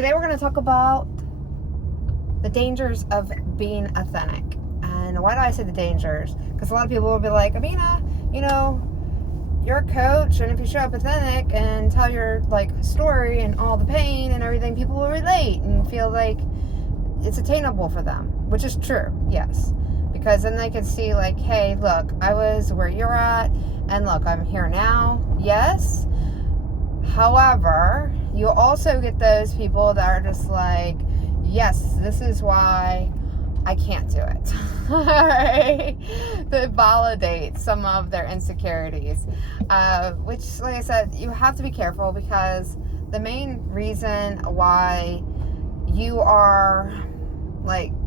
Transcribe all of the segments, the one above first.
Today we're going to talk about the dangers of being authentic. And why do I say the dangers? Because a lot of people will be like, Amena, you're a coach, and if you show up authentic and tell your story and all the pain and everything, people will relate and feel like it's attainable for them, which is true, yes. Because then they can see hey, look, I was where you're at, and look, I'm here now, yes. However, you also get those people that are just like, yes, this is why I can't do it. Right? That validate some of their insecurities. Which, like I said, you have to be careful, because the main reason why you are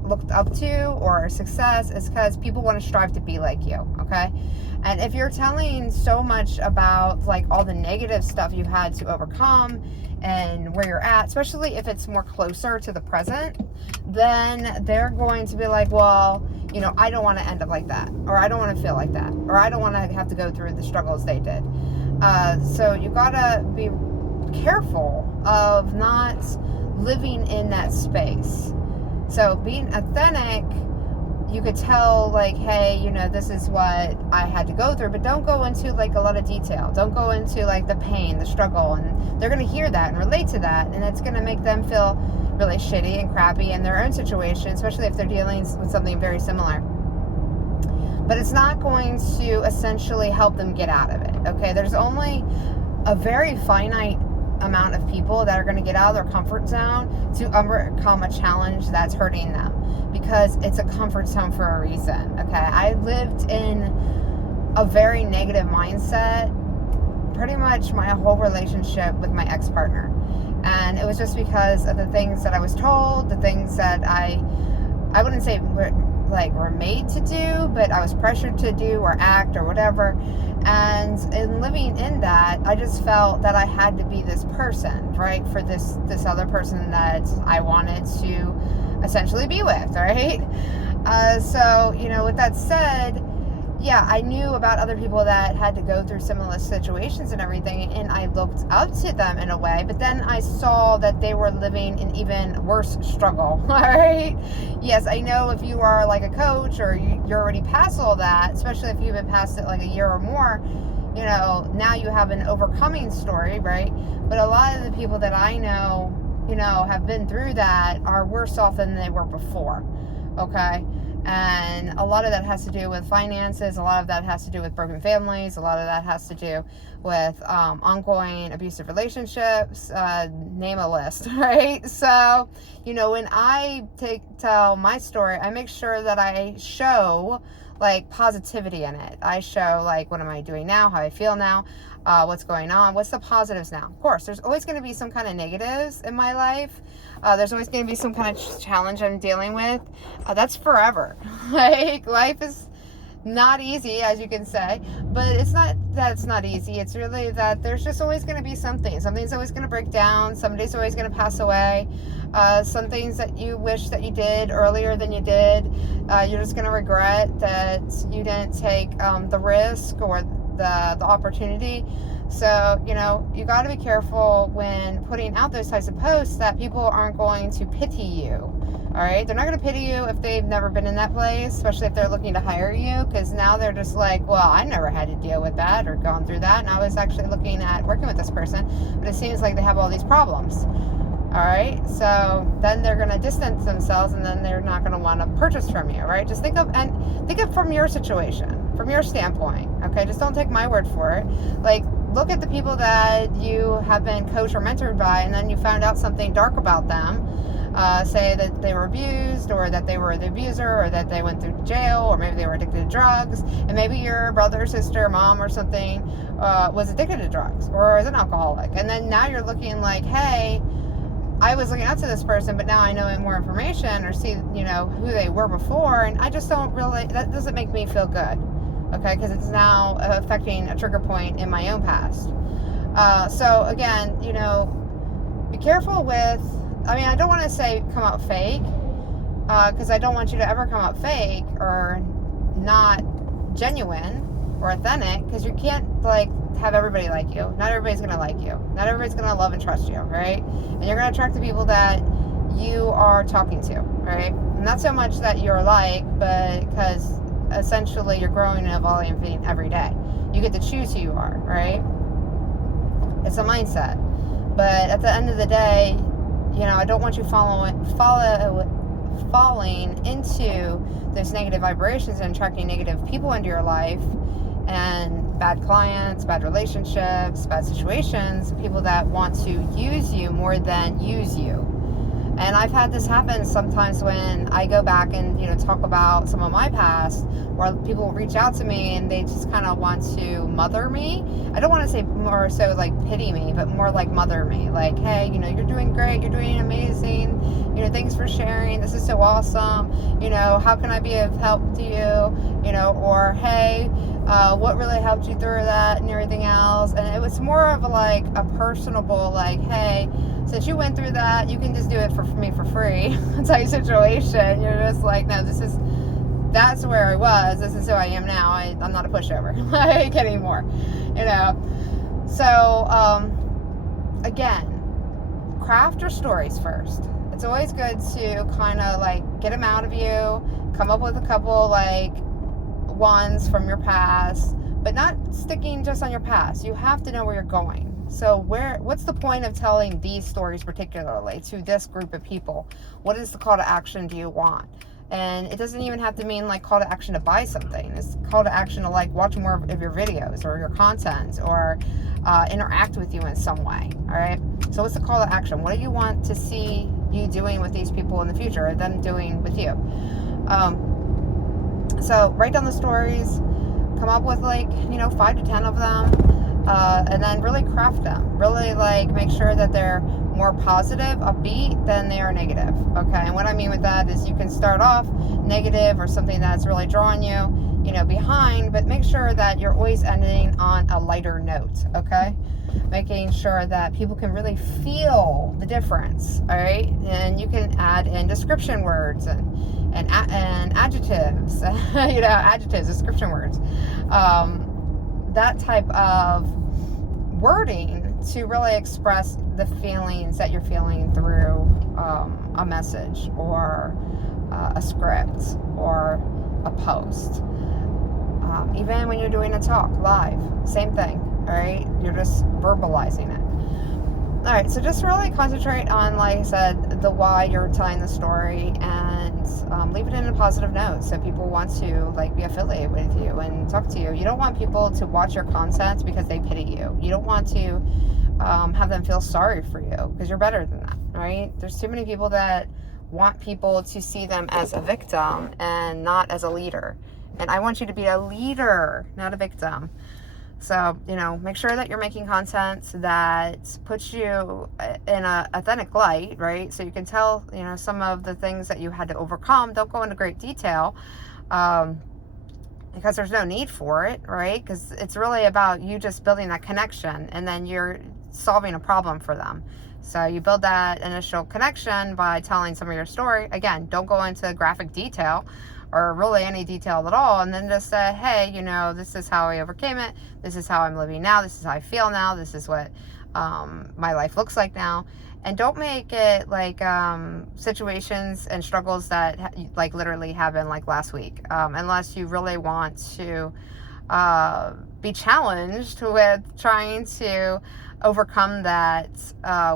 looked up to or success is because people want to strive to be like you, okay? And if you're telling so much about all the negative stuff you had to overcome and where you're at, especially if it's more closer to the present, then they're going to be like, well, I don't want to end up like that, or I don't want to feel like that, or I don't want to have to go through the struggles they did. So you gotta be careful of not living in that space. So being authentic, you could tell hey, this is what I had to go through, but don't go into a lot of detail. Don't go into the pain, the struggle, and they're going to hear that and relate to that, and it's going to make them feel really shitty and crappy in their own situation, especially if they're dealing with something very similar. But it's not going to essentially help them get out of it, okay? There's only a very finite amount of people that are going to get out of their comfort zone to overcome a challenge that's hurting them, because it's a comfort zone for a reason, okay? I lived in a very negative mindset pretty much my whole relationship with my ex-partner, and it was just because of the things that I was told, the things that I wouldn't say were made to do, but I was pressured to do or act or whatever. And in living in that, I just felt that I had to be this person, right, for this other person that I wanted to essentially be with, right? So, with that said, yeah, I knew about other people that had to go through similar situations and everything, and I looked up to them in a way, but then I saw that they were living an even worse struggle, all right? Yes, I know if you are a coach, or you're already past all that, especially if you've been past it a year or more, now you have an overcoming story, right? But a lot of the people that I know, have been through that are worse off than they were before, okay? And a lot of that has to do with finances. A lot of that has to do with broken families. A lot of that has to do with ongoing abusive relationships. Name a list, right? So, when I tell my story, I make sure that I show positivity in it. I show what am I doing now, how I feel now, what's going on, what's the positives now. Of course, there's always going to be some kind of negatives in my life. There's always going to be some kind of challenge I'm dealing with. That's forever. Life is not easy, as you can say, but it's not that it's not easy. It's really that there's just always going to be something. Something's always going to break down. Somebody's always going to pass away. Some things that you wish that you did earlier than you did, you're just going to regret that you didn't take the risk or the opportunity. So, you got to be careful when putting out those types of posts that people aren't going to pity you. All right? They're not going to pity you if they've never been in that place, especially if they're looking to hire you, because now they're just well, I never had to deal with that or gone through that, and I was actually looking at working with this person, but it seems like they have all these problems. All right? So then they're going to distance themselves, and then they're not going to want to purchase from you, right? Just think of from your situation, from your standpoint, okay? Just don't take my word for it. Look at the people that you have been coached or mentored by, and then you found out something dark about them. Say that they were abused, or that they were the abuser, or that they went through jail, or maybe they were addicted to drugs, and maybe your brother, sister, mom, or something was addicted to drugs, or is an alcoholic. And then now you're looking hey, I was looking up to this person, but now I know more information, or see, who they were before, and I just don't really, that doesn't make me feel good. Okay, because it's now affecting a trigger point in my own past. So again, be careful with, I don't want to say come out fake, because I don't want you to ever come out fake or not genuine or authentic, because you can't have everybody like you. Not everybody's going to like you. Not everybody's going to love and trust you, right? And you're going to attract the people that you are talking to, right? Not so much that you're like, but because essentially you're growing and evolving every day. You get to choose who you are, right? It's a mindset. But at the end of the day, I don't want you falling into those negative vibrations and attracting negative people into your life, and bad clients, bad relationships, bad situations, people that want to use you more than use you. And I've had this happen sometimes when I go back and, talk about some of my past, where people reach out to me and they just kind of want to mother me. I don't want to say more so like pity me, but more like mother me. Like, hey, you're doing great. You're doing amazing. Thanks for sharing. This is so awesome. How can I be of help to you? Or hey, what really helped you through that and everything else. And it was more of a personable, like, hey, since you went through that, you can just do it for me for free type situation. You're just like, no, that's where I was. This is who I am now. I'm not a pushover like anymore, So, again, craft your stories first. It's always good to kind of get them out of you, come up with a couple ones from your past, but not sticking just on your past. You have to know where you're going. So what's the point of telling these stories particularly to this group of people? What is the call to action do you want? And it doesn't even have to mean call to action to buy something. It's call to action to watch more of your videos or your content, or interact with you in some way. All right. So what's the call to action? What do you want to see you doing with these people in the future, or them doing with you? So write down the stories, come up with 5 to 10 of them. And then really craft them. Really make sure that they're more positive, upbeat than they are negative. Okay, and what I mean with that is you can start off negative or something that's really drawing you, behind, but make sure that you're always ending on a lighter note. Okay, making sure that people can really feel the difference. All right, and you can add in description words and adjectives. Adjectives, description words. That type of wording to really express the feelings that you're feeling through a message or a script or a post. Even when you're doing a talk live, same thing. All right, you're just verbalizing it. All right, so just really concentrate on, like I said, the why you're telling the story, and leave it in a positive note so people want to be affiliated with you and talk to you. You don't want people to watch your content because they pity you. You don't want to have them feel sorry for you, because you're better than that, right? There's too many people that want people to see them as a victim and not as a leader. And I want you to be a leader, not a victim. So, make sure that you're making content that puts you in an authentic light, right? So you can tell, some of the things that you had to overcome. Don't go into great detail because there's no need for it, right? Because it's really about you just building that connection, and then you're solving a problem for them. So you build that initial connection by telling some of your story. Again, don't go into graphic detail or really any detail at all, and then just say, hey, this is how I overcame it. This is how I'm living now. This is how I feel now. This is what my life looks like now. And don't make it situations and struggles that literally happened last week, unless you really want to be challenged with trying to overcome that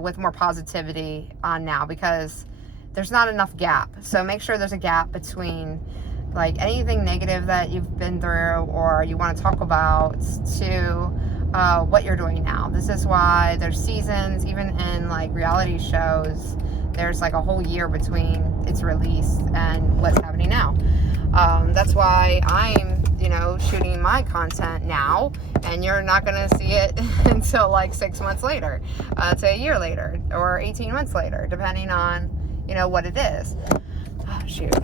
with more positivity on now, because there's not enough gap. So make sure there's a gap between anything negative that you've been through or you want to talk about to what you're doing now. This is why there's seasons, even in reality shows, there's a whole year between its release and what's happening now. That's why I'm shooting my content now, and you're not going to see it until 6 months later, to a year later, or 18 months later, depending on what it is. Oh shoot.